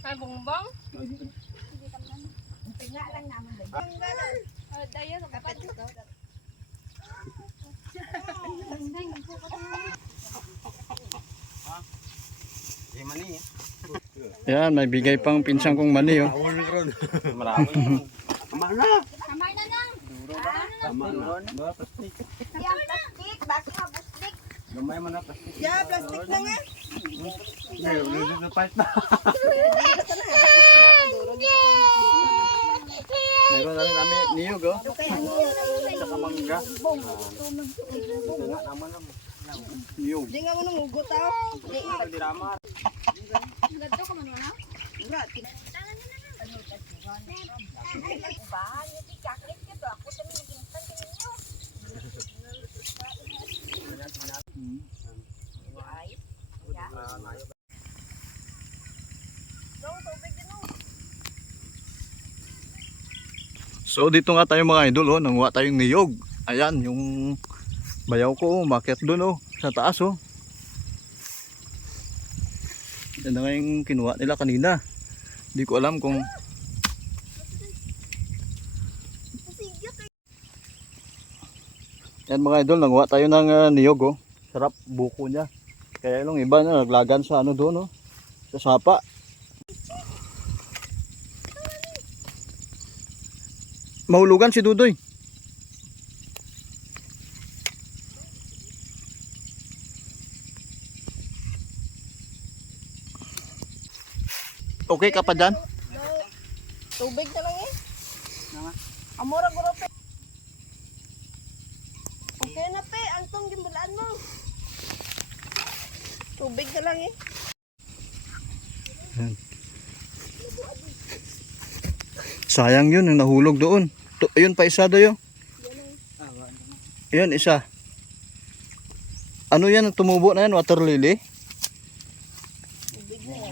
Ay, bongbong. Tinga lang naman ba? Daya sa kapat. Yan, may bigay pang pinsang kong mani oh. Marami. Kamay na lang. Tama na. Plastic. Yan, plastic. Bakit nga plastic? Gamay man na plastic. Yeah, plastic na nga. Meron na pipe na. Meron na rin kami niyog oh. Saka mangga. Ito nga naman lang. Niyog. Di nga mo nung ugot tao. Di ramar. Gadto ka man na? Urat. Bahan niya di kaklit ka to. Ako sa mga gintan ninyo. Ay. So dito nga tayo mga idol oh, nanguha tayong niyog. Ayan, yung bayaw ko umakyat doon oh, sa taas oh. Yan na nga yung kinuha nila kanina. Hindi ko alam kung yan mga idol, nanguha tayo ng niyog oh. Sarap buko niya. Kaya yung iba na naglagan sa ano doon oh, sa sapa. Mahulugan si Dudoy. Okay ka pa dyan? Tubig na lang eh. Amora guro pe. Okay na pe, antong gimbulaan mo. Tubig na lang eh. Sayang yun, yung nahulog doon. Ayun pa isa doyo. Ayun isa. Ano yan ang tumubo na yan? Water lily?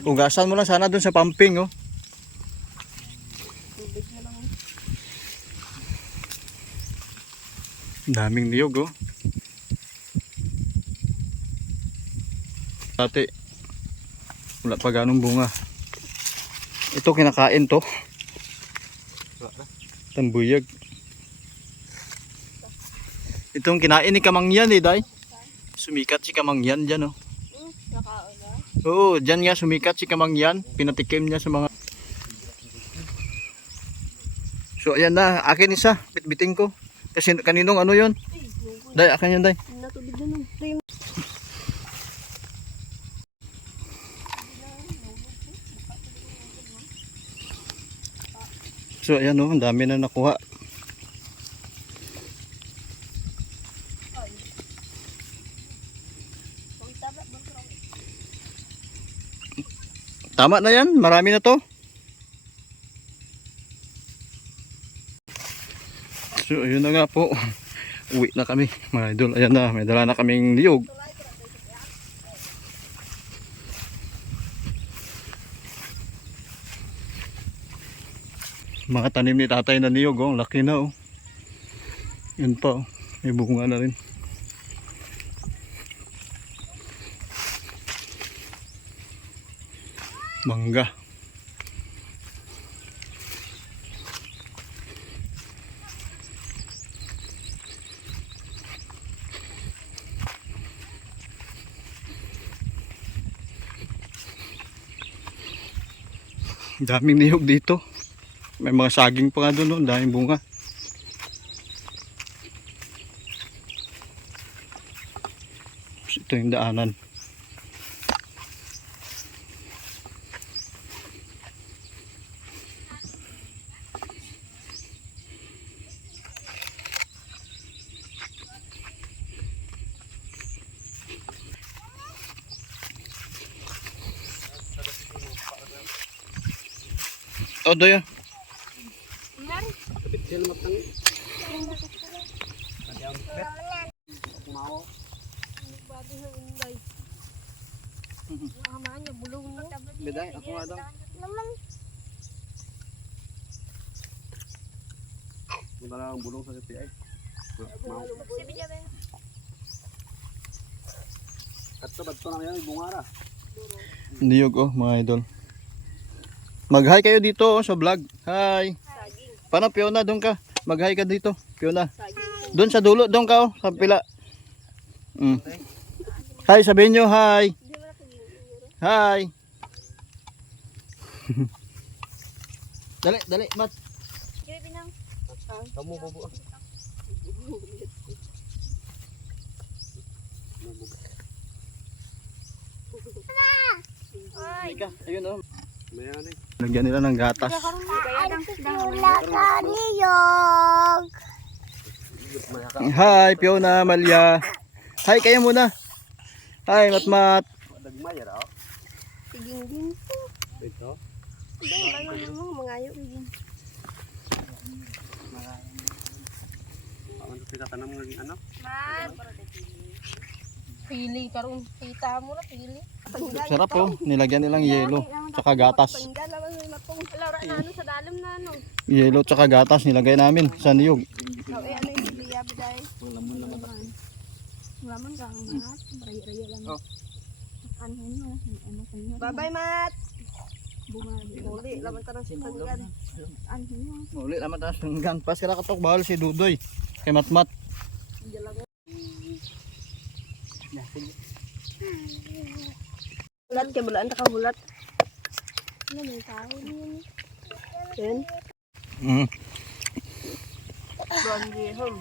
Ugasan mo lang sana doon sa pumping oh. Tubig na lang eh. Daming niyog oh. Dati wala pa ganong bunga. Ito kinakain to. Tambuyag. Itong kinain ni Kamangyan eh, day. Sumikat si Kamangyan dyan oh. Nakaon na. Oo, dyan nga sumikat si Kamangyan. Pinatikim niya sa mga... So ayan na, akin isa. Bitbiting ko. Kasi kaninong ano yon? Day, akin yan day. Natubig na lang. So ayan oh, ang dami na nakuha. Tama na yan, marami na to. So ayun na nga po. Uwi na kami mga idol. Ayan na, may dala na kaming niyog. Mga tanim ni tatay na niyog oh, laki na oh. Yun pa oh, may bunga na rin. Mangga. Daming niyog dito. May mga saging pa nga doon, no? Daming bunga. Ito yung daanan. Oh, doya. Sila magtangi. Bago sa unday. Nakamaan niya bulong mo. Beday, ako nga daw. Naman. Wala lang bulong sa CPI. Kato, ba't ito na yan, bungara. Niyog oh, mga idol. Mag-hi kayo dito oh, sa vlog. Hi. Paano Fiona, doon ka? Mag-hi ka dito, Fiona. Doon sa dulo, doon ka oh, sa pila. Hi, sabihin nyo, hi. Hi. Dali, dali, Mat. Kamu bubu. Ika, ayun oh. Mayan eh. Lagyan nila ng gatas. Hi, Fiona, Malia. Hi, kayo muna. Hi, Matmat. Dagmay ra. Tiging din po. Dito. Dahil mo mangayo tiging. Ano kita tanam ng ano? Pili karon kita mo na pili. Sarap oh, nilagyan nilang yelo, tsaka gatas. Laura na ano sa dalim na ano. Yelo tsaka gatas nilagay namin sa niyog. Ano yung liya biday? Laman ka ang mat. Raya-raya lang. Ano yun? Bye-bye, Mat. Bumali. Uli, laban ka ng sitanggan. Ano yun? Uli naman taas hanggang pas kala katok bahal si Dudoy kay Matmat. Hulat, kaya bulaan ka hulat. Ano may tao yun? Yan. Blondie home.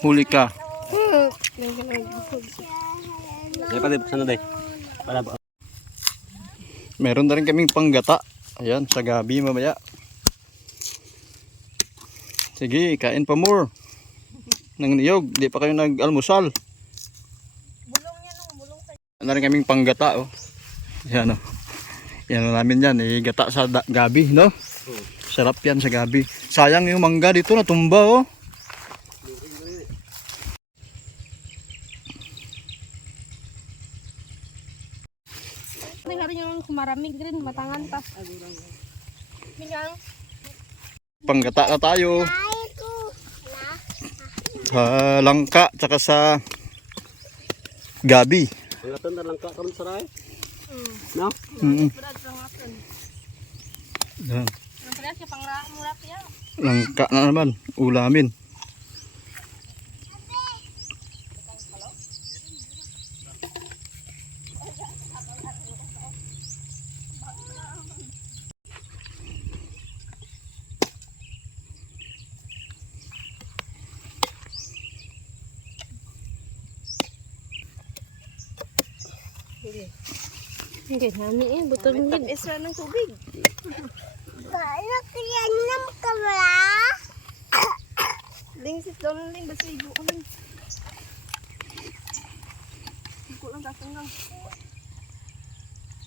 Huli ka. Saya pa buksan na day. Para ba? Meron na rin kaming panggata. Ayan, sa gabi mamaya. Sige, kain pa more. Ng niyog, di pa kayo nag-almusal. Bulong yan oh, bulong sa Na rin kaming panggata oh. Yan oh. Yan namin yan, gata sa gabi, no? Sarap yan sa gabi. Sayang yung mangga dito natumba oh. Hari yung kumaramig rin, matangan pa. Mingang. Panggata na tayo. Sa langka, tsaka sa gabi. Ang aton na lang ka karon saray. No? Brad, pangaton. Yan. Ang pala siya pang-murap yan. Langka na naman, ulamin. Hindi, hani eh. Butong din. Isra ng tubig. Ling sit down ling basta igo ling. Igo lang tatang lang.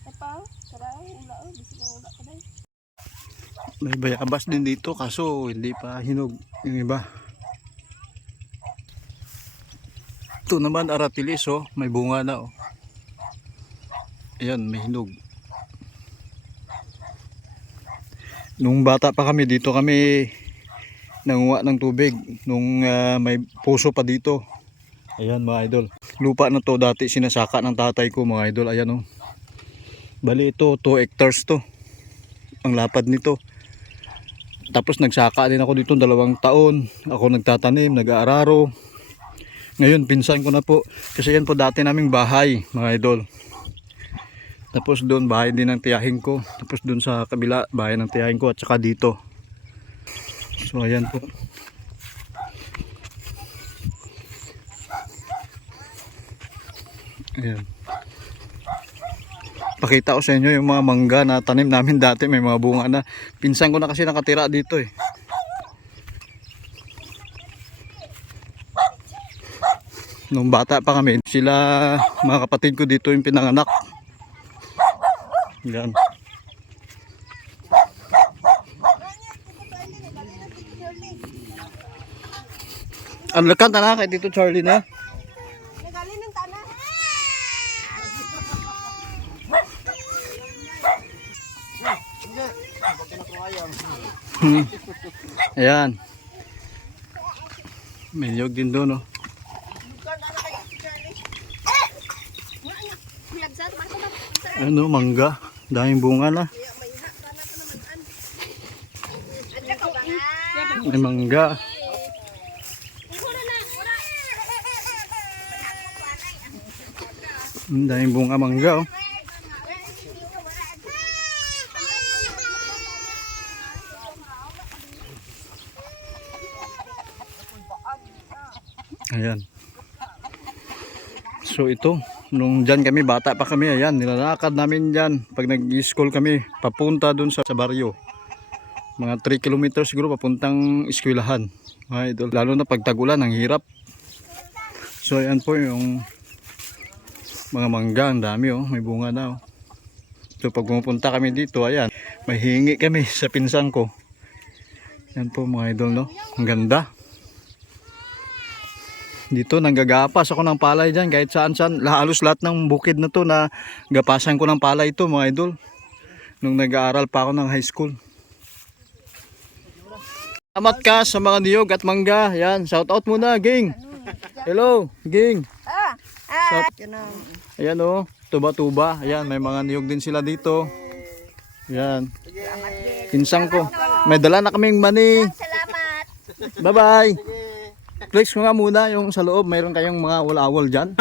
Apa? Tara, ula basta ula ka dai. May bayabas din dito kaso hindi pa hinog yung iba. Ito naman aratilis oh, may bunga na oh. Ayan, may hinog. Nung bata pa kami dito kami nanguha ng tubig nung may puso pa dito. Ayan mga idol. Lupa na to dati sinasaka ng tatay ko mga idol. Ayan oh. Bali ito 2 hectares to. Ang lapad nito. Tapos nagsaka din ako dito 2 taon. Ako nagtatanim, nag-aararo. Ngayon pinsan ko na po. Kasi yan po dati naming bahay mga idol. Tapos doon bahay din ng tiyahin ko. Tapos doon sa kabila bahay ng tiyahin ko at saka dito. So ayan po. Ayan. Pakita ko sa inyo yung mga mangga na tanim namin dati. May mga bunga na. Pinsan ko na kasi nakatira dito eh. Nung bata pa kami, sila mga kapatid ko dito yung pinanganak. Yan. Ang lakan na kay Tito Charlie na. Nagali ng tanan. Ayan. May niyog din doon oh. Ano, mangga. Daming bunga na. May mangga. Daming bunga mangga oh. Ayan. So ito, nung dyan kami, bata pa kami, ayan, nilalakad namin dyan. Pag nag-school kami, papunta dun sa baryo. Mga 3 kilometers siguro, papuntang eskwelahan. Mga idol. Lalo na pag tagulan, ang hirap. So ayan po yung mga mangga, ang dami oh, may bunga na oh. So pag pumupunta kami dito, ayan, may hingi kami sa pinsan ko. Ayan po mga idol no, ang ganda. Dito nanggagapas ako ng palay dyan kahit saan saan. Halos lahat ng bukid na to na gapasan ko ng palay ito mga idol. Nung nag-aaral pa ako ng high school. Salamat ka sa mga niyog at mangga. Yan, shout out muna, Ging. Hello, Ging. Ayan o, tuba-tuba. Ayan, may mga niyog din sila dito. Ayan. Pinsang ko. May dala na kaming mani. Salamat. Bye-bye. Flex ko nga muna yung sa loob. Mayroon kayong mga wala-awol dyan.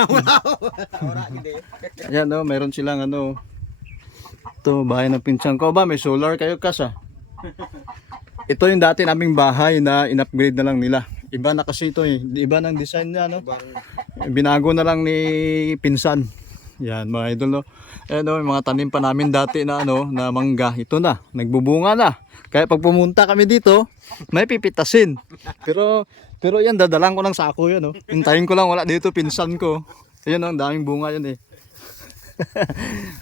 Ayan o, mayroon silang ano. Ito, bahay ng pinsang ko. Ba, may solar kayo kasa. Ito yung dati naming bahay na in-upgrade na lang nila. Iba na kasi ito eh. Iba ng design niya, no? Binago na lang ni pinsan. Yan, mga idol, no? Ayan, no? Mga tanim pa namin dati na, ano, na mangga. Ito na, nagbubunga na. Kaya pag pumunta kami dito, may pipitasin. Pero yan, dadalang ko ng sako yan, no? Hintayin ko lang, wala dito, pinsan ko. Ayan, no? Ang daming bunga yan, eh.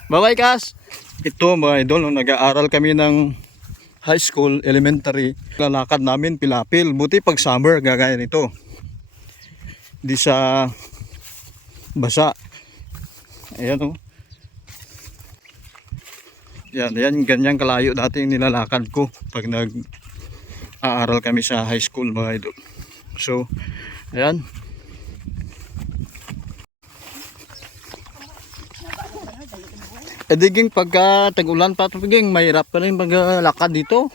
Bye-bye, Kas! Ito, mga idol, no? Nag-aaral kami ng high school, elementary, lalakad namin pilapil. Buti pag summer, gagaya nito. Di sa basa. Ayan o. Yan, ganyan kalayo dati yung nilalakad ko pag nag-aaral kami sa high school mga idol. So, ayan. Diging pagka tag-ulan pa, diging mahirap pa rin pag lakad dito.